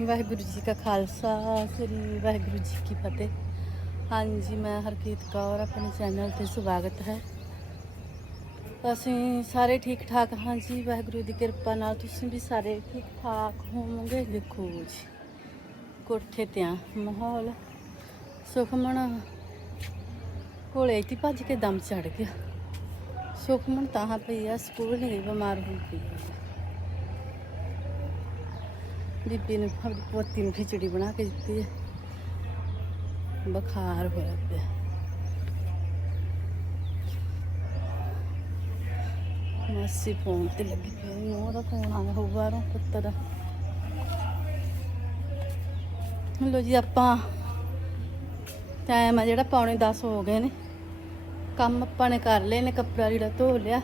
ਵਾਹਿਗੁਰੂ ਜੀ ਕਾ ਖਾਲਸਾ, ਸ੍ਰੀ ਵਾਹਿਗੁਰੂ ਜੀ ਕੀ ਫਤਿਹ। ਹਾਂਜੀ, ਮੈਂ ਹਰਕੀਤ ਕੌਰ, ਆਪਣੇ ਚੈਨਲ ਤੇ ਸਵਾਗਤ ਹੈ। ਅਸੀਂ ਸਾਰੇ ਠੀਕ ਠਾਕ ਹਾਂ ਜੀ, ਵਾਹਿਗੁਰੂ ਦੀ ਕਿਰਪਾ ਨਾਲ ਤੁਸੀਂ ਵੀ ਸਾਰੇ ਠੀਕ ਠਾਕ ਹੋਵੋਗੇ। ਦੇਖੋ ਜੀ, ਕੋਠੇ ਤੇ ਆ ਮਾਹੌਲ। ਸੁਖਮਣ ਕੋਲੇ ਤੀ ਭੱਜ ਕੇ ਦਮ ਚੜ ਗਿਆ। ਸੁਖਮਣ ਤਾਂ ਪਈ ਆ, ਸਕੂਲ ਨਹੀਂ ਬਿਮਾਰ ਹੋ ਗਈ। ਆ ਬੀਬੀ ਨੇ ਪੋਤੀ ਨੂੰ ਖਿਚੜੀ ਬਣਾ ਕੇ ਦਿੱਤੀ ਹੈ। ਬੁਖਾਰ ਹੋਇਆ ਪਿਆ। ਮਾਸੀ ਫੋਨ ਤੇ ਲੱਗੀ ਪਈ ਉਹਦਾ ਫੋਨ ਆਇਆ ਹੋਊ ਬਾਹਰੋਂ ਪੁੱਤ ਦਾ ਲੋ ਜੀ, ਆਪਾਂ ਟਾਈਮ ਆ ਜਿਹੜਾ ਪੌਣੇ 10 ਹੋ ਗਏ ਨੇ। ਕੰਮ ਆਪਾਂ ਨੇ ਕਰ ਲਏ ਨੇ, ਕੱਪੜਾ ਜਿਹੜਾ ਧੋ ਲਿਆ।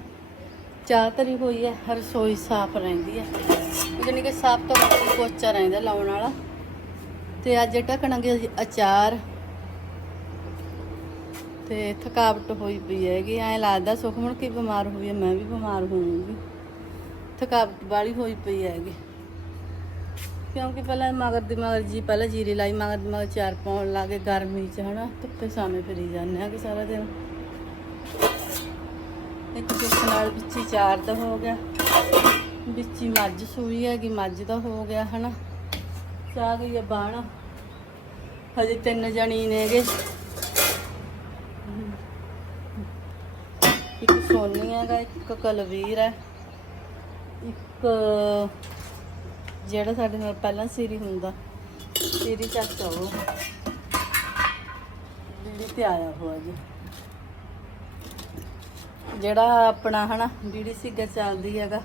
ਚਾਹ ਧਰੀ ਹੋਈ ਹੈ, ਰਸੋਈ ਸਾਫ਼ ਰਹਿੰਦੀ ਹੈ। ਜਾਣੀ ਕਿ ਸਾਫ਼ ਤੋਂ ਪੋਚਾ ਰਹਿੰਦਾ ਲਾਉਣ ਵਾਲਾ। ਤੇ ਅੱਜ ਢੱਕਣਗੇ ਅਚਾਰ। ਤੇ ਥਕਾਵਟ ਹੋਈ ਪਈ ਹੈਗੀ, ਐਂ ਲੱਗਦਾ ਸੁਖਮਣ ਕੀ ਬਿਮਾਰ ਹੋਈ ਹੈ ਮੈਂ ਵੀ ਬਿਮਾਰ ਹੋਊਂਗੀ। ਥਕਾਵਟ ਵਾਲੀ ਹੋਈ ਪਈ ਹੈਗੀ। ਕਿਉਂਕਿ ਪਹਿਲਾਂ ਮਗਰ ਦੀ ਮਗਰ ਜੀ, ਪਹਿਲਾਂ ਜੀਰੀ ਲਾਈ, ਮਗਰ ਦੀ ਮਗਰ ਚਾਰ ਪਾਉਣ ਲੱਗੇ ਗਰਮੀ ਚ, ਹਨਾ। ਧੁੱਪੇ ਸਾਵੇਂ ਫਿਰੀ ਜਾਂਦੇ ਆ ਕਿ ਸਾਰਾ ਦਿਨ। ਇੱਕ ਸੁੱਖ ਨਾਲ ਵਿੱਚੀ ਚਾਰ ਦਾ ਹੋ ਗਿਆ। ਵਿੱਚ ਹੀ ਮੱਝ ਸੂਈ ਹੈਗੀ, ਮੱਝ ਦਾ ਹੋ ਗਿਆ ਹਨਾ। ਚਾਹ ਗਈ ਆ ਬਾਣ ਹਜੇ ਤਿੰਨ ਜਣੀ ਨੇਗੇ ਇੱਕ ਸੋਨੀ ਹੈਗਾ, ਇੱਕ ਕੁਲਵੀਰ ਹੈ। ਇੱਕ ਜਿਹੜਾ ਸਾਡੇ ਨਾਲ ਪਹਿਲਾਂ ਸੀਰੀ ਹੁੰਦਾ, ਸੀਰੀ ਚਾਚਾ ਉਹ। ਜਿਹੜੀ ਤੇ ਆਇਆ ਹੋਇਆ ਜੀ ਜਿਹੜਾ ਆਪਣਾ ਹਨਾ, ਬੀੜੀ ਸੀਗਾ ਚੱਲਦੀ ਹੈਗਾ।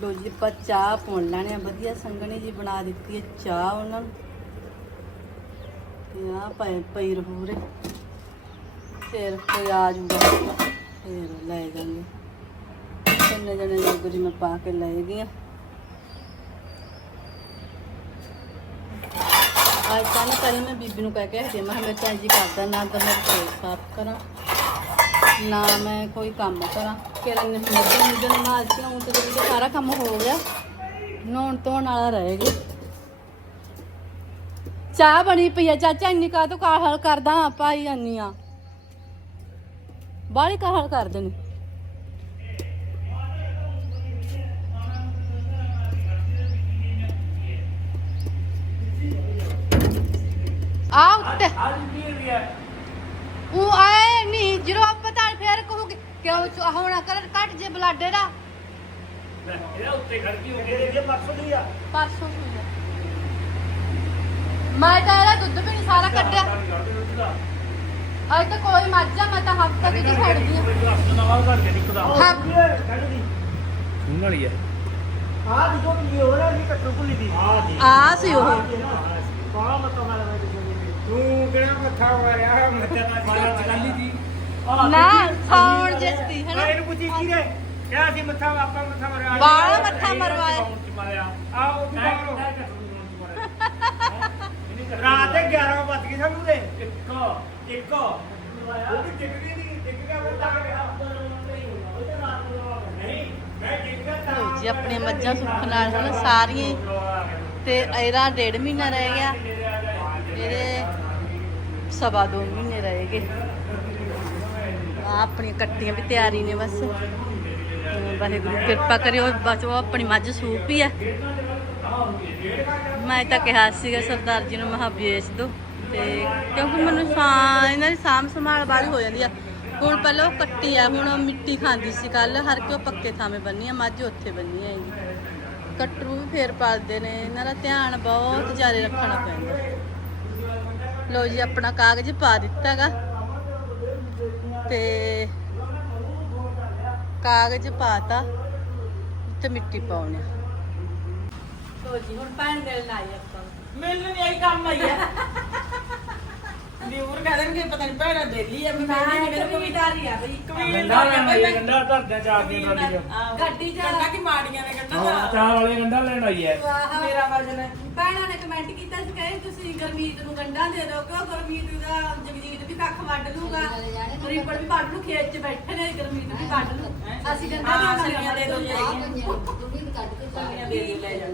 ਲੋ ਜੀ, ਆਪਾਂ ਚਾਹ ਪੁਣ ਲੈਣੇ ਆ। ਵਧੀਆ ਸੰਗਣੀ ਜੀ ਬਣਾ ਦਿੱਤੀ ਹੈ ਚਾਹ ਉਹਨਾਂ ਨੂੰ। ਤੇ ਆ ਪਈ ਪਈ ਰਹੂਰੇ ਫਿਰ ਕੋਈ ਆ ਜੂਗਾ। ਫਿਰ ਲੈ ਜਾਵਾਂਗੇ ਤਿੰਨ ਜਣੇ ਜੋਗਰੀ ਮੈਂ ਪਾ ਕੇ ਲੈ ਗਈ ਆ। ਅੱਜ ਤਾਂ ਪਹਿਲਾਂ ਮੈਂ ਬੀਬੀ ਨੂੰ ਕਹਿ ਕੇ ਹਟੇ ਮੈਂ ਕਿਹਾ ਮੇਰੇ ਤਾਂ ਜੀ ਕਰਦਾ ਨਾ ਤਾਂ ਮੈਂ ਰਸੋਈ ਸਾਫ਼ ਕਰਾਂ, ਨਾ ਮੈਂ ਕੋਈ ਕੰਮ ਕਰਾਂ। ਕਿਰਨ ਨੇ ਮੁੱਢੇ ਮੁੱਢੇ ਨਮਾਜ਼ ਕੇ ਹੁਣ ਤੇ ਜਿਹੜੀ ਸਾਰਾ ਕੰਮ ਹੋ ਗਿਆ ਨਹਾਉਣ ਧੋਣ ਵਾਲਾ ਰਹਿ ਗਿਆ। ਚਾਹ ਬਣੀ ਪਈ ਆ। ਚਾਚਾ ਇੰਨੀ ਕਾ ਤੂੰ ਕਾਹਲ ਕਰਦਾ ਪਾਈ ਜਾਨੀ ਆ। ਬਾਹਲੀ ਕਾਹਲ ਕਰ ਦੇਣੀ ਆ ਉੱਤੇ। ਉਹ ਆਏ ਨਹੀਂ ਜਦੋਂ ਆਪਾਂ ਤਾਂ ਫੇਰ ਕਹੋਗੇ ਕਿਉਂ ਚ- ਹੋਣਾ ਕਰ ਕੱਟ ਜੇ ਬਲਾਡੇ ਦਾ ਇਹਦਾ ਉੱਤੇ ਖੜ ਗਈ ਹੋ ਗਈ ਇਹ ਮਕਸਦ ਹੀ ਆ। ਪਰਸੋਂ ਸੂਈ ਮੈਂ ਤਾਂ ਇਹਦਾ ਦੁੱਧ ਵੀ ਨਹੀਂ ਸਾਰਾ ਕੱਢਿਆ। ਅੱਜ ਤਾਂ ਕੋਈ ਮੱਝ ਆ ਮੈਂ ਤਾਂ ਹਫਤਾ ਦੁੱਧ ਛੱਡਦੀ ਆ। ਨਵਾਂ ਘਰ ਕੇ ਨਿਕਦਾ ਹਾਂ। ਸੁਣ ਵਾਲੀ ਹੈ। ਆ ਦੀ ਜੋ ਕੀ ਹੋ ਰਿਹਾ ਨਹੀਂ ਕੱਟੂ ਭੁੱਲੀ ਦੀ। ਆ ਜੀ। ਆ ਸੀ ਉਹ। ਤੂੰ ਕਿਹੜਾ ਮੱਥਾ ਮਾਰਿਆ? ਮੱਥਾ ਮਾਰਿਆ ਚਕਾਲੀ ਜੀ ਨਾ ਸੌਣ ਜਿਸਤੀ ਹੈ ਨਾ? ਇਹਨੂੰ ਪੁੱਛੀ ਕੀ ਰੇ? ਕਿਹਾ ਸੀ ਮੱਥਾ ਆਪਾਂ ਮੱਥਾ ਮਾਰਿਆ ਬਾਹਲਾ ਮੱਥਾ ਮਰਵਾਇਆ। ਆ ਉਹ ਵੀ। ਰਾਤ ਦੇ 11 ਵੱਜ ਗਏ ਸਾਨੂੰ ਦੇ ਇੱਕ। ਇੱਕ। ਉਹ ਵੀ ਟਿਕ ਗਈ ਨਹੀਂ ਟਿਕ ਗਿਆ ਉਹ ਤਾਂ ਨਹੀਂ ਮੈਂ ਟਿਕ ਗਿਆ ਤਾਂ ਲਓ ਜੀ ਆਪਣੀਆਂ ਮੱਝਾਂ ਸੁੱਖ ਨਾਲ ਹਨ ਸਾਰੀਆਂ ਹੀ। ਤੇ ਇਹਦਾ ਡੇਢ ਮਹੀਨਾ ਰਹਿ ਗਿਆ। ਇਹਦੇ ਸਵਾ ਦੋ ਮਹੀਨੇ ਰਹਿ ਗਏ। ਆ ਆਪਣੀਆਂ ਕੱਟੀਆਂ ਵੀ ਤਿਆਰੀ ਨੇ ਬਸ। ਅਹ ਵਾਹਿਗੁਰੂ ਕਿਰਪਾ ਕਰਿਓ ਬਸ ਉਹ ਆਪਣੀ ਮੱਝ ਸੂਪ ਹੀ ਆ। ਮੈਂ ਤਾਂ ਕਿਹਾ ਸੀਗਾ, ਸਰਦਾਰ ਜੀ ਨੂੰ ਮਹਾ ਵੇਚ ਦੋ। ਤੇ ਕਿਉਂਕਿ ਮੈਨੂੰ ਸਾਂ ਇਹਨਾਂ ਦੀ ਸਾਂਭ ਸੰਭਾਲ ਬਾਅਦ ਹੋ ਜਾਂਦੀ ਆ। ਹੁਣ ਪਹਿਲਾਂ ਉਹ ਕੱਟੀ ਆ ਹੁਣ ਮਿੱਟੀ ਖਾਂਦੀ ਸੀ ਕੱਲ ਹਰ ਕੇ ਉਹ ਪੱਕੇ ਥਾਵੇਂ ਬੰਨੀ ਆ ਮੱਝ ਉੱਥੇ ਬੰਨੀ ਆ ਜੀ ਕਟਰੂ ਵੀ ਫੇਰ ਪਾਲਦੇ ਨੇ, ਇਹਨਾਂ ਦਾ ਧਿਆਨ ਬਹੁਤ ਜ਼ਿਆਦਾ ਰੱਖਣਾ ਪੈਂਦਾ। ਲੋ ਜੀ, ਆਪਣਾ ਕਾਗਜ਼ ਪਾ ਦਿੱਤਾਗਾ। ਤੇ ਕਾਗਜ਼ ਪਾਤਾ ਤੇ ਮਿੱਟੀ ਪਾਉਣੀ ਲੋ ਜੀ ਹੁਣ ਪਾਣ ਦੇ ਲਾਈ ਆਪਾਂ ਮੈਨੂੰ ਨਹੀਂ ਆਈ ਕੰਮ ਆਈ ਆ। ਨਿਊਰ ਕਰਨਗੇ ਪਤਾ ਨਹੀਂ ਭੈਣਾ ਦਿੱਲੀ ਆ ਮੈਂ ਨਹੀਂ ਮੇਰੇ ਕੋਲ ਕਵੀਦਾਰੀ ਆ ਬਈ। ਕਵੀਲ ਗੰਡਾ ਲੈਣ ਆਈ ਹੈ ਗੰਡਾ ਧਰਦਿਆਂ ਚਾਰ ਦੀਆਂ ਟਰਾਲੀਆਂ ਗੱਡੀ ਜਾ ਗੰਡਾ ਕੀ ਮਾੜੀਆਂ ਨੇ ਗੰਡਾ ਹਾਂ, ਦਾ ਚਾਰ ਵਾਲੇ ਗੰਡਾ ਲੈਣ ਆਈ ਹੈ ਮੇਰਾ ਵਜਨ ਹੈ ਭੈਣਾਂ ਨੇ ਕਮੈਂਟ ਕੀਤਾ ਸੀ ਕਹੇ ਤੁਸੀਂ ਗਰਮੀਤ ਨੂੰ ਗੰਡਾ ਦੇ ਦਿਓ ਕਿਉਂ ਗਰਮੀਤ ਦਾ ਜਗਜੀਤ ਵੀ ਕੱਖ ਵੱਢ ਲੂਗਾ? ਰੀਪੜ ਵੀ ਵੱਢ ਲੂ ਖੇਤ 'ਚ ਬੈਠੇ ਨੇ ਗਰਮੀਤ ਵੀ ਵੱਢ ਲੂ। ਅਸੀਂ ਗੰਡਾ ਹਾਂ ਦੇ ਸਲੀਆਂ ਦੇ ਦੋ ਹਾਂ ਜੀ ਸਲੀਆਂ ਦੇ ਦੇ ਲੈ ਜਾ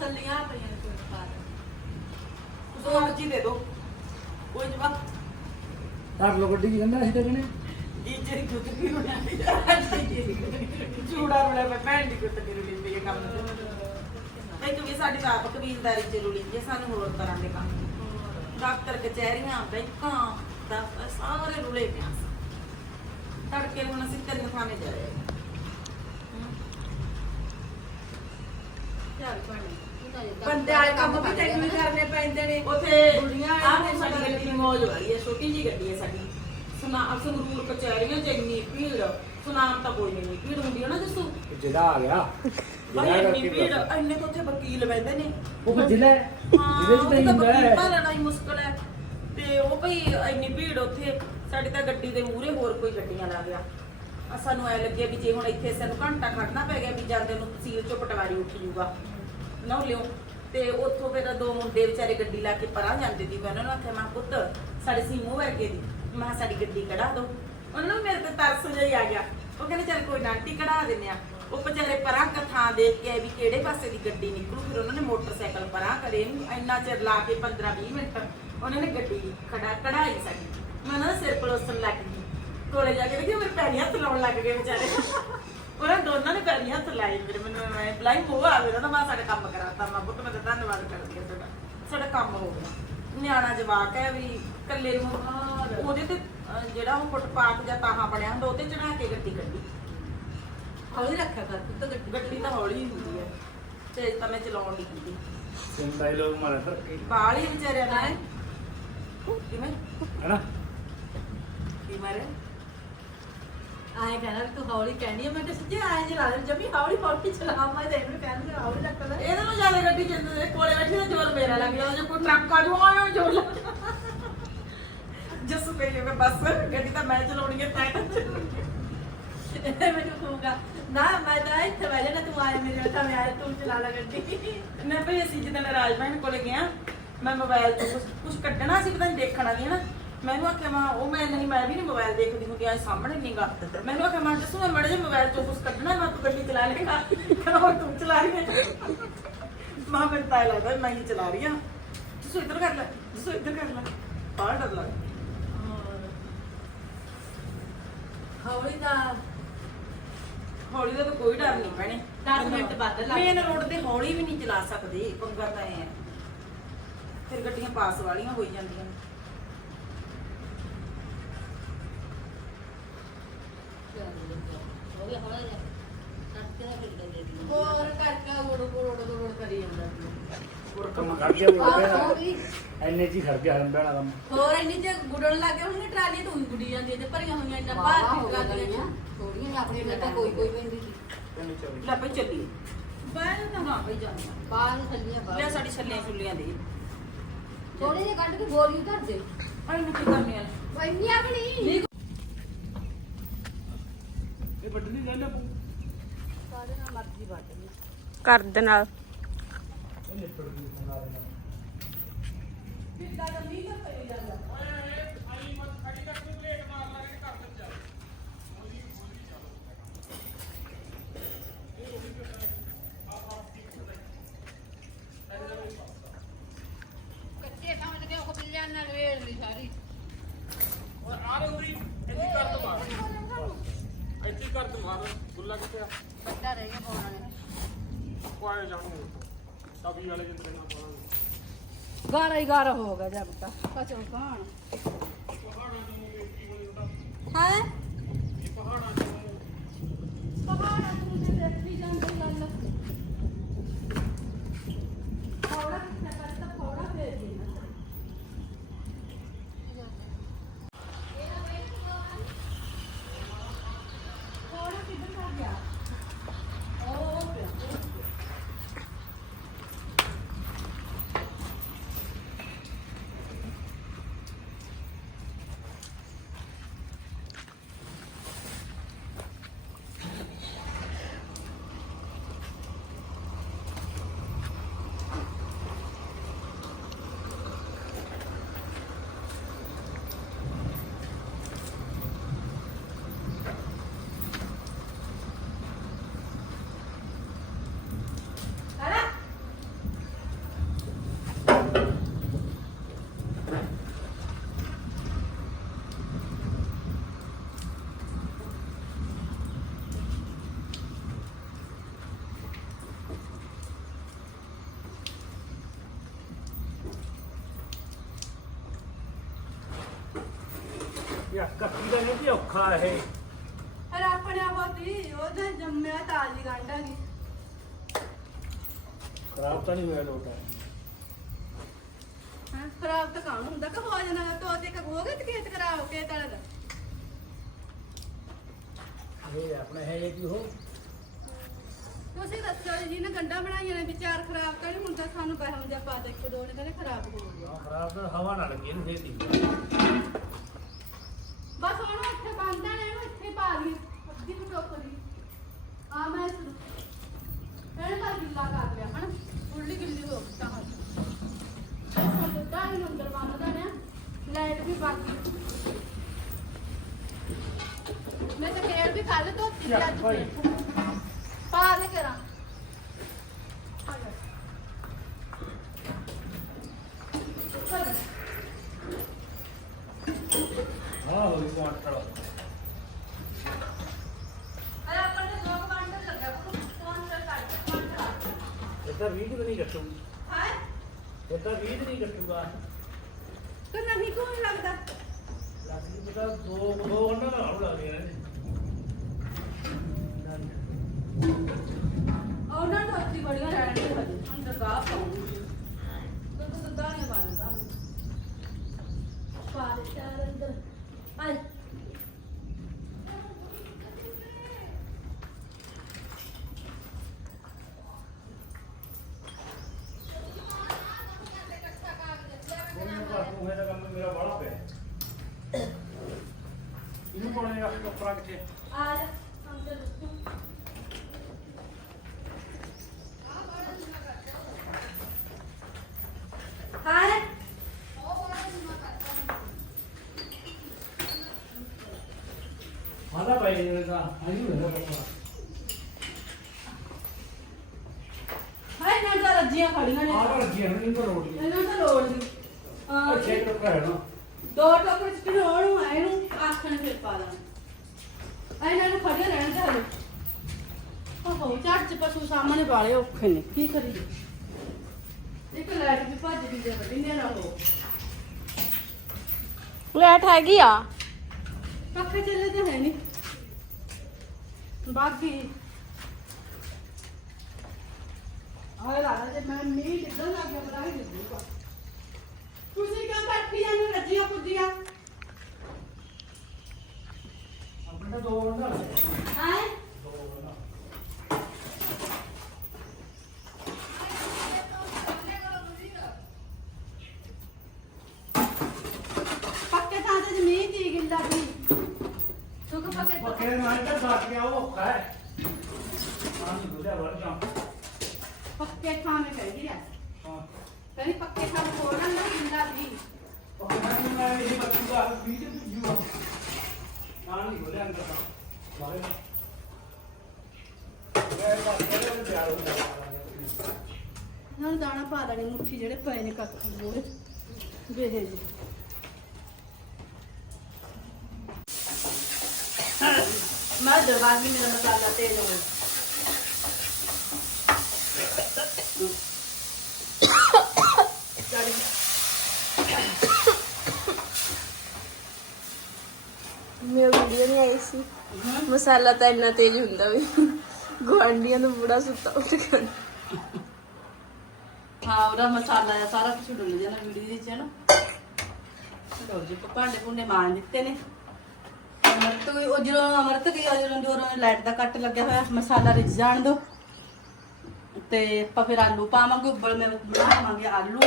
ਸੱਲੀਆਂ ਆਪਣੀਆਂ ਤੁਸੀਂ ਮਰਜ਼ੀ ਦੇ ਦਿਓ ਕੋਈ ਜਵਾਬ? ਕਰ ਲੋ ਗੱਡੀ ਕਹਿੰਦਾ ਅਸੀਂ ਤਾਂ ਕਹਿੰਦੇ ਡੀਜੇ ਗੁੱਤ ਕੀ ਬਣਾਈ ਚੂੜਾ ਰੁਲਿਆ ਮੈਂ ਭੈਣ ਦੀ ਗੁੱਤ ਕੀ ਰੁਲੀ ਪਈ ਹੈ ਕੰਮ ਤੇ ਕਿਉਂਕਿ ਸਾਡੀ ਤਾਂ ਆਪ ਕਬੀਲਦਾਰੀ ਚ ਰੁਲੀ ਹੈ ਸਾਨੂੰ ਹੋਰ ਤਰ੍ਹਾਂ ਦੇ ਕੰਮ ਡਾਕਟਰ ਕਚਹਿਰੀਆਂ ਬੈਂਕਾਂ ਦਾ ਸਾਰੇ ਰੁਲੇ ਪਿਆ ਤੜਕੇ ਹੁਣ ਅਸੀਂ ਤਿੰਨ ਥਾਣੇ ਜਾ ਰਹੇ ਹਾਂ। ਬੰਦੇ ਵਾਲੇ ਕੰਮ ਵੀ ਤੈਨੂੰ ਹੀ ਕਰਨੇ ਪੈਂਦੇ ਨੇ। ਉਥੇ ਆਹ ਵਾਲੇ ਸਾਡੀ ਗੱਡੀ ਦੀ ਮੌਜ ਵਾਲੀ ਹੈ ਛੋਟੀ ਜੀ ਗੱਡੀ ਹੈ ਸਾਡੀ। ਸੁਨਾ ਸੰਗਰੂਰ ਕਚਹਿਰੀਆਂ ਇੰਨੀ ਭੀੜ ਸੁਨਾਮ ਤਾਂ ਕੋਈ ਨਹੀਂ ਭੀੜ ਹੁੰਦੀ ਹੈ ਨਾ ਜਸੂ। ਜ਼ਿਲ੍ਹਾ ਆ ਗਿਆ। ਭਾਈ ਇੰਨੀ ਭੀੜ ਬਸ। ਇੰਨੇ ਤੋਂ ਉੱਥੇ ਵਕੀਲ ਬੈਠੇ ਨੇ। ਉਹ ਫਿਰ ਜ਼ਿਲ੍ਹਾ ਹੈ। ਹਾਂ ਜ਼ਿਲ੍ਹੇ 'ਚ ਉੱਥੇ ਤਾਂ ਤਾਂ ਹੁੰਦਾ ਵਕੀਲ ਹੈ ਭਾਲਣਾ ਹੀ ਮੁਸ਼ਕਲ ਹੈ। ਤੇ ਉਹ ਭਈ ਇੰਨੀ ਭੀੜ ਉੱਥੇ ਸਾਡੀ ਤਾਂ ਗੱਡੀ ਦੇ ਮੂਹਰੇ ਹੋਰ ਕੋਈ ਗੱਡੀਆਂ ਲਾ ਗਿਆ। ਆ ਸਾਨੂੰ ਐ ਲੱਗਿਆ ਵੀ ਜੇ ਹੁਣ ਇੱਥੇ ਸਾਨੂੰ ਘੰਟਾ ਖੜਨਾ ਪੈ ਗਿਆ ਵੀ ਜਾਂਦੇ ਨੂੰ ਤਹਿਸੀਲ ਚੋਂ ਪਟਵਾਰੀ ਉੱਠ ਜੂਗਾ। ਨਾ ਲਿਓ। ਤੇ ਉੱਥੋਂ ਫਿਰ ਦੋ ਮੁੰਡੇ ਵਿਚਾਰੇ ਗੱਡੀ ਲਾ ਕੇ ਪਰਾਂ ਜਾਂਦੇ ਸੀ। ਮੈਂ ਉਹਨਾਂ ਨੂੰ ਆਖਿਆ, ਮੈਂ ਪੁੱਤ, ਸਾਡੇ ਸੀਮੋ ਵਰਗੇ ਦੀ। ਮੈਂ ਸਾਡੀ ਗੱਡੀ ਕਢਾ ਦਿਓ ਉਹਨਾਂ ਨੂੰ ਮੇਰੇ ਤੇ ਤਰਸ ਜਿਹਾ ਹੀ ਆ ਗਿਆ। ਉਹ ਕਹਿੰਦੇ, ਚੱਲ ਕੋਈ ਨਾ ਕਢਾ ਦਿੰਦੇ ਆ। ਉਹ ਵਿਚਾਰੇ ਪਰਾਂ ਕਥਾਂ ਦੇਖ ਕੇ ਆਏ ਵੀ ਕਿਹੜੇ ਪਾਸੇ ਦੀ ਗੱਡੀ ਨਿਕਲੂ। ਫਿਰ ਉਹਨਾਂ ਨੇ ਮੋਟਰਸਾਈਕਲ ਪਰਾਂ ਕਰੇ। ਇੰਨਾ ਚਿਰ ਲਾ ਕੇ 15 20 ਮਿੰਟ ਉਹਨਾਂ ਨੇ ਗੱਡੀ ਖੜਾ, ਕਢਾਈ ਸਾਡੀ। ਮੈਂ ਨਾ ਸਿਰ ਪਲੋਸਣ ਲੱਗ ਗਈ। ਕੋਲੇ ਜਾ ਕੇ ਦੇਖਿਆ, ਮੇਰੇ ਪੈਰੀਂ ਹੱਥ ਲਾਉਣ ਲੱਗ ਗਏ ਵਿਚਾਰੇ। ਉਹਨਾਂ ਦੋਨਾਂ ਨੇ ਪੈਰੀਂ ਹੱਥ ਲਾਏ ਮੇਰੇ ਮੈਨੂੰ ਮੈਂ ਬਲਾਈ ਹੋ ਆ ਮੇਰਾ ਤਾਂ ਮੈਂ ਸਾਡਾ ਕੰਮ ਕਰਾਤਾ ਮੈਂ ਪੁੱਤ ਮੈਂ ਤਾਂ ਧੰਨਵਾਦ ਕਰਦੀ ਹਾਂ ਤੁਹਾਡਾ ਸਾਡਾ ਕੰਮ ਹੋ ਗਿਆ। ਨਿਆਣਾ ਜਵਾਕ ਹੈ ਵੀ ਕੱਲੇ ਨੂੰ ਉਹਦੇ ਤੇ ਅਹ, ਜਿਹੜਾ ਉਹ ਫੁੱਟਪਾਥ ਜਾਂ ਤਾਹਾਂ ਬਣਿਆ ਹੁੰਦਾ ਉਹਤੇ ਚੜਾ ਕੇ ਗੱਡੀ ਕੱਢੀ। ਹੌਲੀ ਰੱਖਿਆ ਕਰ ਤੂੰ ਤਾਂ ਗੱਡੀ। ਗੱਡੀ ਤਾਂ ਹੌਲੀ ਹੀ ਹੁੰਦੀ ਹੈ ਤੇ ਤਾਂ ਮੈਂ ਚਲਾਉਣ ਨਹੀਂ ਦਿੰਦੀ। ਸਿੰਦਾ ਹੀ ਲੋਕ ਮਾਰਾ ਸਰ ਬਾਲ ਹੀ ਵਿਚਾਰਿਆਂ ਹੈ? ਕਿਵੇਂ? ਹੈਨਾ? ਕੀ ਮਾਰੇ ਆਏ ਕਹਿੰਦਾ ਵੀ ਤੂੰ ਹੌਲੀ ਕਹਿਣੀ ਮੈਂ ਕਿਹਾ ਸੱਚੀ ਆਏ ਜਲਾ ਲੈ ਜਮੀ ਹੌਲੀ ਹੌਲੀ ਚਲਾ ਮੈਂ ਤੇ ਇਹਨੂੰ ਕਹਿੰਦੀ ਹੌਲੀ ਰੱਖ ਲੈ। ਇਹਦੇ ਨੂੰ ਜ਼ਿਆਦਾ ਗੱਡੀ ਚੱਲਦੇ ਦੇ ਕੋਲੇ ਬੈਠੇ ਤਾਂ ਜ਼ੋਰ ਮੇਰਾ ਲੱਗ ਜਾਂਦਾ ਜੇ ਕੋਈ ਟਰੱਕ ਆ ਆਇਆ ਜ਼ੋਰ ਲੱਗ ਜਸ ਤੇ ਮੈਂ ਬਸ ਗੱਡੀ ਤਾਂ ਮੈਂ ਚਲਾਉਣੀ ਹੈ ਤੈਂ ਤਾਂ ਮੈਨੂੰ ਕਹੂਗਾ ਨਾ ਮੈਂ ਤਾਂ ਇੱਥੇ ਬਹਿ ਜਾਣਾ ਤੂੰ ਆਇਆ ਮੇਰੇ ਉੱਤੇ ਮੈਂ ਆਇਆ ਤੂੰ ਚਲਾ ਲੈ ਗੱਡੀ। ਮੈਂ ਭਈ ਅਸੀਂ ਜਦੋਂ ਰਾਜਮਹਿਲ ਕੋਲੇ ਗਿਆ ਮੈਂ ਮੋਬਾਈਲ ਤੋਂ ਕੁਝ ਕੁਝ ਕੱਢਣਾ ਸੀ ਪਤਾ ਨਹੀਂ ਦੇਖਣਾ ਸੀ ਹਨਾ ਮੈਨੂੰ ਆਖਿਆ ਮੈਂ ਉਹ ਮੈਂ ਨਹੀਂ ਮੈਂ ਵੀ ਨਹੀਂ ਮੋਬਾਈਲ ਦੇਖਦੀ ਹੁੰਦੀ ਆ ਸਾਹਮਣੇ ਨਹੀਂਗਾ ਮੈਨੂੰ ਆਖਿਆ ਮੈਂ ਦੱਸੂ ਮੈਂ ਮੜੇ ਜੇ ਮੋਬਾਈਲ ਤੋਂ ਕੁਝ ਕੱਢਣਾ ਮੈਂ ਤੂੰ ਗੱਡੀ ਚਲਾ ਲੇਗਾ ਕਹਿੰਦਾ ਹੋਰ ਤੂੰ ਚਲਾ ਰਹੀ ਹੈ। ਮਾਂ ਮੈਨੂੰ ਤਾਂ ਲੱਗਦਾ ਮੈਂ ਹੀ ਚਲਾ ਰਹੀ ਹਾਂ। ਤੁਸੀਂ ਇੱਧਰ ਕਰ ਲੈ ਤੁਸੀਂ ਇੱਧਰ ਕਰ ਲੈ। ਬਾਹਰ ਡਰ ਲੱਗਦਾ ਹੌਲੀ ਦਾ। ਹੌਲੀ ਦਾ ਤਾਂ ਕੋਈ ਡਰ ਨਹੀਂ ਭੈਣੇ। 10 ਮਿੰਟ ਵੱਧ ਲੱਗ ਮੇਨ ਰੋਡ ਤੇ ਹੌਲੀ ਵੀ ਨਹੀਂ ਚਲਾ ਸਕਦੇ ਪੰਗਾ ਤਾਂ ਐ ਫਿਰ ਗੱਡੀਆਂ ਪਾਸ ਵਾਲੀਆਂ ਹੋਈ ਜਾਂਦੀਆਂ ਨੇ ਹੋਰ ਕਰਕੇ ਉੜ ਉੜ ਉੜ ਉੜ ਕਰੀ ਜਾਂਦਾ ਕੰਮ ਕਰ ਗਿਆ ਉਹ ਐਨੇ ਜੀ ਖੜ ਗਿਆ ਹਰਮ ਬੈਣਾ ਕੰਮ ਹੋਰ ਇੰਨੀ ਜੇ ਗੁੜਨ ਲੱਗੇ ਹੁਣ ਟਰਾਲੀ ਤੋਂ ਗੁੜੀ ਜਾਂਦੀ ਤੇ ਭਰੀਆਂ ਹੋਈਆਂ ਇੰਨਾ ਭਾਰ ਦੀ ਟਰਾਲੀਆਂ ਥੋੜੀਆਂ ਆਪਣੇ ਨਾਲ ਤਾਂ ਕੋਈ ਕੋਈ ਪੈਂਦੀ ਸੀ ਲੈ ਭਈ ਚੱਲੀਏ ਬਾਹਰ ਤਾਂ ਹਾਂ ਭਈ ਜਾਣਾ ਬਾਹਰ ਥੱਲੀਆਂ ਲੈ ਬਾਹਰ ਸਾਡੀ ਛੱਲੀਆਂ ਛੁੱਲੀਆਂ ਦੇ ਥੋੜੀ ਜਿਹੀ ਕੱਢ ਕੇ ਬੋਰੀ ਧਰ ਦੇ। ਭਾਈ ਨੂੰ ਕੀ ਕਰਨੀ ਆ? ਵੀ ਨਹੀਂ। ਵੱਢਣੀ ਲੈ ਲੈ ਪੂ ਕਰ ਦੇ ਨਾਲ। ਇਹ ਨਿਪੜ ਗਈ ਮੰਗਾ ਦੇਣਾ ਕੱਚੇ ਸਮਝ ਕੇ ਉਹ ਬਿੱਲਿਆਂ ਨਾਲ ਵੇੜ ਲਈ ਸਾਰੀ। ਇੱਥੇ ਕਰ ਤੁਮਾਰਾ ਗੁੱਲਾ ਕਿੱਥੇ ਆ? ਬੱਟਾ ਰਹਿ ਗਿਆ ਪਾਉਣਾ ਨੇ ਕੋਏ ਜਾਣੂ ਤਬੀ ਵਾਲੇ ਜਿੰਦਰੇ ਨਾਲ ਪਾਵਾਂਗੇ ਗਾਰਾ ਹੀ ਗਾਰਾ ਹੋ ਗਿਆ ਜਾ ਬਤਾ ਕਚੋ ਕਾਣ? ਹਾਂ? ਪਹਾੜਾਂ ਤੋਂ ਪਹਾੜਾਂ ਤੋਂ ਜੇ ਦੇਖੀ ਜਾਂਦੀ ਗੱਲ ਥੋੜਾ ਕਿੱਥੇ ਕਰ ਤਾਂ ਥੋੜਾ ਫੇਰ ਦੀ ਨਾ ਥੋੜਾ ਕਿੱਧਰ ਕਰ ਗਿਆ ਉਹ ਪਿਆ ਚੱਕ ਕੱਪੀ ਦਾ ਨਹੀਂ ਵੀ ਔਖਾ ਇਹ? ਫਿਰ ਆਪਣੇ ਆਪ ਹੋਤੀ ਉਹਦੇ ਜੰਮਿਆ ਤਾਜੀ ਗੰਢਾ ਗਈ ਖਰਾਬ ਤਾਂ ਨਹੀਂ ਹੋਇਆ ਲੋਟਾ ਹਾਂ ਖਰਾਬ ਤਾਂ ਕਾਹਨੂੰ ਹੁੰਦਾ? ਕਿ ਹੋ ਜਾਣਾ ਤੋ ਤੇ ਕਹੋਗੇ ਤੇ ਖੇਤ ਖਰਾਬ ਕੇ ਤੜ ਦਾ ਇਹ ਆਪਣੇ ਹੈ ਇਹ ਕੀ ਹੋ ਤੁਸੀਂ ਦੱਸੋ ਜੀ ਨੇ ਗੰਡਾ ਬਣਾਈਆਂ ਨੇ ਵਿਚਾਰ ਖਰਾਬ ਤਾਂ ਨਹੀਂ ਹੁੰਦਾ ਸਾਨੂੰ ਪੈਸੇ ਹੁੰਦੇ ਪਾ ਦੇ ਇੱਕ ਦੋ ਨੇ ਕਹਿੰਦੇ ਖਰਾਬ ਹੋ ਗਿਆ ਖਰਾਬ ਤਾਂ ਹਵਾ ਨਾ ਲੱਗੇ ਇਹਨੂੰ ਫੇਰ ਦੀ ਬਸ ਹੁਣ ਇੱਥੇ ਬੰਦਾ ਨੇ ਇਹਨੂੰ ਇੱਥੇ ਪਾ ਲਈ ਅੱਧੀ ਕੁ ਟੋਕਰੀ ਆ ਮੈਂ ਇਹਨੇ ਤਾਂ ਗਿੱਲਾ ਕਰ ਲਿਆ ਹਨਾ ਉਰਲੀ ਗਿੱਲੀ ਹੋ ਗਈ ਤਾਂ ਹੁਣ ਦੁੱਧਾ ਹੀ ਅੰਦਰ ਬੰਨਦਾ ਨੇ ਲਾਈਟ ਵੀ ਬਾਕੀ ਮੈਂ ਤਾਂ ਖੇਡ ਵੀ ਖਾ ਲਈ ਧੋਤੀ ਵੀ ਅੱਜ ਭਾਈ। ਪਾ ਦੇ ਕਰਾਂ ਹਾਂ। ਹੋ ਗਈ ਕੁਆਂਟਲ ਅਰੇ ਆਪਾਂ ਨੇ ਦੋ ਬੰਡਲ ਲੱਗਾ ਕੌਣ ਸਾ ਕੱਟ ਇਹ ਤਾਂ 20 ਦਿਨ ਨਹੀਂ ਕੱਟੂ ਹਾਂ ਇਹ ਤਾਂ 20 ਦਿਨ ਨਹੀਂ ਕੱਟੂਗਾ ਤੇ ਨਹੀਂ ਕੋਈ ਲੱਗਦਾ? ਲੱਗ ਜੀ ਪਤਾ ਦੋ ਦੋ ਘੰਟਾ ਹੜ ਲੱਗ ਉਹਨਾਂ ਨੂੰ ਅੱਛੀ ਬੜੀਆਂ ਰਹਿਣਗੇ ਹਜੇ ਅੰਦਰ ਗਾਹ ਪਾਉਂਗੀ ਤੂੰ ਤਾਂ ਦੁੱਧਾ ਨਹੀਂ ਬਣਦਾ ਪਾ ਦੇ ਚਾਰ ਅੰਦਰ ਆਏ ਉਹਨੂੰ ਬਾਪੂ ਹੈ ਤਾਂ ਕੰਮ ਮੇਰਾ ਬਾਹਲਾ ਪਿਆ ਇਹਨੂੰ ਪਾਉਣੇ ਰੱਖ ਕੱਪੜਾ ਕਿੱਥੇ ਆ ਜਾ ਅੰਦਰ ਦੱਸੋ ਹਾਂ ਆਦਾ ਪਾਈ ਨੇ ਤਾਂ ਆਈ ਹੋਇਆ ਕੱਪੜਾ ਹਾਏ ਨਾ ਤਾਂ ਰੱਜੀਆਂ ਖੜੀਆਂ ਨੇ ਆਹ ਤਾਂ ਲੱਗੀ ਹੈ ਇਹਨੂੰ ਤਾਂ ਲੋੜ ਨਹੀਂ ਇਹਨਾਂ ਤਾਂ ਲੋੜ ਨਹੀਂ ਉਹ ਆ ਛੇ ਟੁਕੜਾ ਹੈ ਨਾ ਦੋ ਟੋਕਰੇ ਚ ਕਿਹਨੂੰ ਨੂੰ ਆਏ ਨੂੰ ਆਖਣ ਫਿਰ ਪਾ ਦਾਂ ਇਹਨਾਂ ਨੂੰ ਖੜੀਆਂ ਰਹਿਣ ਦੇ ਹਲੇ ਓਹੋ ਝੱਟ ਚ ਪਸ਼ੂ ਸਾਹਮਣੇ ਵਾਲੇ ਔਖੇ ਨੇ ਕੀ ਕਰੀਏ ਇੱਕ ਲਾਈਟ ਵੀ ਭੱਜ ਗਈ ਜੇ ਵੱਡੀ ਨੇ ਨਾ ਹੋ ਲੈਟ ਹੈਗੀ ਆ ਪੱਖੇ ਚੱਲੇ ਤੇ ਹੈ ਨਹੀਂ ਬਾਕੀ ਆਏ ਲਾ ਜੇ ਮੈਂ ਮੀਂਹ ਕਿੱਦਾਂ ਲੱਗ ਗਿਆ ਬੜਾ ਹੀ ਲੱਗੂਗਾ। ਤੁਸੀਂ ਕਿਉਂ ਬੈਠੀ ਜਾਂਦੇ ਰੱਜੀਆਂ ਪੁੱਜੀਆਂ? ਆਪਣੇ ਦੋ ਘੰਟਾ ਲੱਗਿਆ ਹਾਂ ਦੋ ਘੰਟਾ ਪੱਕੇ ਥਾਂ ਤੇ ਜ਼ਮੀਨ ਦੀ ਗਿੱਲਾ ਸੀ ਤੂੰ ਕਿ ਸਾਥ ਗਿਆ ਉਹ ਔਖਾ ਹੈ। ਪੱਕੇ ਆ। ਹਾਂ। ਪੱਕੇ ਕੋਲ ਨਾ ਪੱਕੇ ਮੈਂ ਇਹ ਬੱਚੂ ਦਾ ਤੇ ਜੂਆ ਨਹੀਂ ਬੋਲਿਆ ਅੰਦਰ ਤਾਂ। ਨਾਲ ਦਾਣਾ ਪਾ ਦੇਣੀ ਮੁੱਠੀ ਜਿਹੜੇ ਪਏ ਨੇ ਕੱਖ ਮੂਰੇ ਵੇਹੇ ਜੀ। ਮੈਂ ਵੀ ਮੇਰਾ ਮਸਾਲਾ ਤੇਜ਼ ਹੋ ਮੇਰੀ ਵੀਡੀਓ ਨਹੀਂ ਆਈ ਸੀ। ਮਸਾਲਾ ਤਾਂ ਇੰਨਾ ਤੇਜ਼ ਹੁੰਦਾ ਵੀ ਗੁਆਂਢੀਆਂ ਨੂੰ ਬੁੜਾ ਸੁੱਤਾ ਉੱਠ ਗਿਆ ਹਾਂ ਉਹਦਾ ਮਸਾਲਾ ਆ ਸਾਰਾ ਕੁਝ ਡੁੱਲ ਜਾਣਾ ਵੀਡੀਓ ਦੇ ਚ ਨਾ। ਲੋ ਜੀ ਭਾਂਡੇ ਭੁੰਡੇ ਮਾਂਜ ਦਿੱਤੇ ਨੇ। ਅਮਰਤ ਵੀ, ਉਹ ਜਦੋਂ ਅਮਰਤ ਗਈ, ਉਹ ਜਦੋਂ ਜਦੋਂ ਲਾਈਟ ਦਾ ਕੱਟ ਲੱਗਿਆ ਹੋਇਆ, ਮਸਾਲਾ ਰਿੱਝ ਜਾਣ ਦੋ। ਤੇ ਆਪਾਂ ਫਿਰ ਆਲੂ ਪਾਵਾਂਗੇ, ਉੱਬਲ ਮੈਂ ਬਣਾਵਾਂਗੇ ਆਲੂ।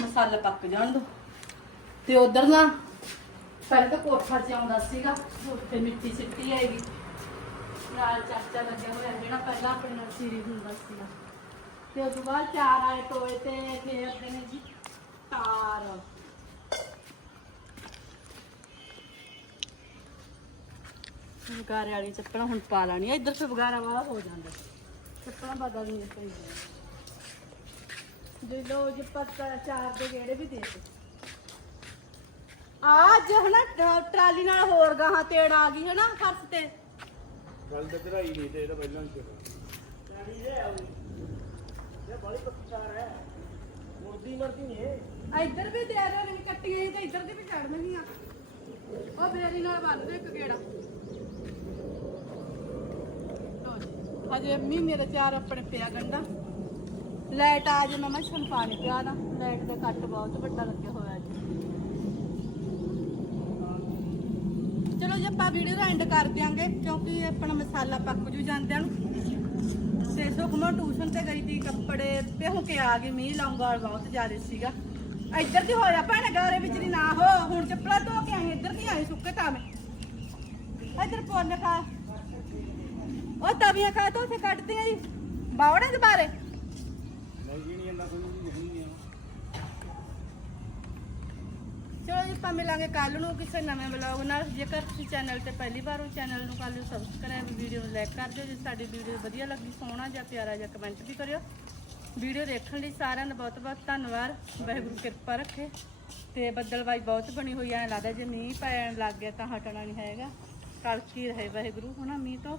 ਮਸਾਲਾ ਪੱਕ ਜਾਣ ਦੋ। ਤੇ ਉਧਰ ਨਾ, ਪਹਿਲਾਂ ਤਾਂ ਕੋਠਾ ਚ ਆਉਂਦਾ ਸੀਗਾ, ਉੱਥੇ ਮਿੱਟੀ ਸਿੱਟੀ ਆਏਗੀ ਨਾਲ ਚਾਚਾ ਲੱਗਿਆ ਹੋਇਆ, ਜਿਹੜਾ ਪਹਿਲਾਂ ਆਪਣੇ ਨਾਲ ਸੀਰੀ ਹੁੰਦਾ ਸੀਗਾ। ਤੇ ਉਸ ਤੋਂ ਬਾਅਦ ਚਾਰ ਆਏ ਟੋਏ ਤੇ, ਫੇਰ ਅੱਗੇ ਜੀ, ਤਾਰ। ਵਗਾਰੇ ਵਾਲੀ ਚੱਪਲਾਂ ਹੁਣ ਪਾ ਲੈਣੀ ਇੱਧਰ ਫਿਰ ਵਗਾਰਾ ਵਾਲਾ ਹੋ ਜਾਂਦਾ। ਚੱਪਲਾਂ ਬਦਲਣੀਆਂ ਪੈਂਦੀਆਂ ਜੇ ਲੋ ਜੀ ਪੱਤਾ ਚਾਰ ਦੇ ਗੇੜੇ ਵੀ ਦੇ ਦੇ ਆ ਅੱਜ ਹਨਾ ਟਰਾਲੀ ਨਾਲ ਹੋਰ ਗਾਹਾਂ ਤੇੜ ਆ ਗਈ ਹਨਾ ਫਰਸ਼ ਤੇ। ਗੱਲ ਤੇ ਚੜਾਈ ਨਹੀਂ ਤੇ ਇਹ ਤਾਂ ਪਹਿਲਾਂ ਹੀ ਚੜਾ ਮੁਰਦੀ ਮਰਦੀ ਨਹੀਂ ਹੈ ਇੱਧਰ ਵੀ ਦੇ ਰਹੇ ਨੇ ਕੱਟੀਆਂ ਤੇ ਇੱਧਰ ਦੀ ਵੀ ਚੜ ਦੇਣੀਆਂ। ਉਹ ਬੇਰੀ ਨਾਲ ਬੰਨ ਦੇ ਇੱਕ ਗੇੜਾ। ਹਜੇ ਮਹੀਨੇ ਦੇ ਚਾਰ ਆਪਣੇ ਪਿਆ ਗੰਡਾ। ਲਾਈਟ ਆ ਜੇ ਮੈਂ ਮੱਛਣ ਪਾਣੀ ਪਿਆ ਦਾ ਲਾਈਟ ਦਾ ਕੱਟ ਬਹੁਤ ਵੱਡਾ ਲੱਗਿਆ ਹੋਇਆ ਜੀ। ਚਲੋ ਜੀ, ਆਪਾਂ ਵੀਡੀਓ ਦਾ ਐਂਡ ਕਰ ਦਿਆਂਗੇ, ਕਿਉਂਕਿ ਆਪਣਾ ਮਸਾਲਾ ਪੱਕ ਜੂ ਜਾਂਦਿਆਂ ਨੂੰ। ਤੇ ਸੁਖਮਾ ਟਿਊਸ਼ਨ ਤੇ ਗਈ ਸੀ ਕੱਪੜੇ ਭਿਉਂ ਕੇ ਆ ਗਈ, ਮੀਂਹ ਲਾਉਂਗਾ ਬਹੁਤ ਜ਼ਿਆਦਾ ਸੀਗਾ। ਇੱਧਰ ਦੀ ਹੋਇਆ ਭੈਣੇ, ਗਾਰੇ ਵਿੱਚ ਦੀ ਨਾ ਹੋ, ਹੁਣ ਚੱਪਲਾਂ ਧੋ ਕੇ ਆਈ, ਇੱਧਰ ਦੀ ਆਈ ਸੁੱਕੇ ਟਾਵੇਂ ਇੱਧਰ ਪੋਨ ਖਾ। ਉਹ ਤਵੀਆਂ ਖਾ, ਤੋਂ ਉੱਥੇ ਕੱਢਦੀਆਂ ਜੀ। ਬਾਵੜੇ ਦੇ ਬਾਰੇ ਚਲੋ ਜੀ, ਆਪਾਂ ਮਿਲਾਂਗੇ ਕੱਲ ਨੂੰ ਕਿਸੇ ਨਵੇਂ ਵਲੌਗ ਨਾਲ। ਜੇਕਰ ਤੁਸੀਂ ਚੈਨਲ ਤੇ ਪਹਿਲੀ ਵਾਰ ਹੋ ਚੈਨਲ ਨੂੰ ਕਰ ਲਿਓ ਸਬਸਕ੍ਰਾਈਬ ਵੀਡੀਓ ਲਾਈਕ ਕਰ ਦਿਓ। ਜੇ ਸਾਡੀ ਵੀਡੀਓ ਵਧੀਆ ਲੱਗੀ, ਸੋਹਣਾ ਜਾਂ ਪਿਆਰਾ ਜਾਂ ਕਮੈਂਟ ਵੀ ਕਰਿਓ। ਵੀਡੀਓ ਦੇਖਣ ਲਈ ਸਾਰਿਆਂ ਦਾ ਬਹੁਤ ਬਹੁਤ ਧੰਨਵਾਦ। ਵਾਹਿਗੁਰੂ ਕਿਰਪਾ ਰੱਖੇ। ਤੇ ਬੱਦਲਵਾਈ ਬਹੁਤ ਬਣੀ ਹੋਈ ਐ ਲੱਗਦਾ ਜੇ ਮੀਂਹ ਪੈਣ ਲੱਗ ਗਿਆ ਤਾਂ ਹਟਣਾ ਨਹੀਂ ਹੈਗਾ। ਕਲਕੀ ਰਹੇ ਵਾਹਿਗੁਰੂ? ਹਨਾ, ਮੀਂਹ ਤੋਂ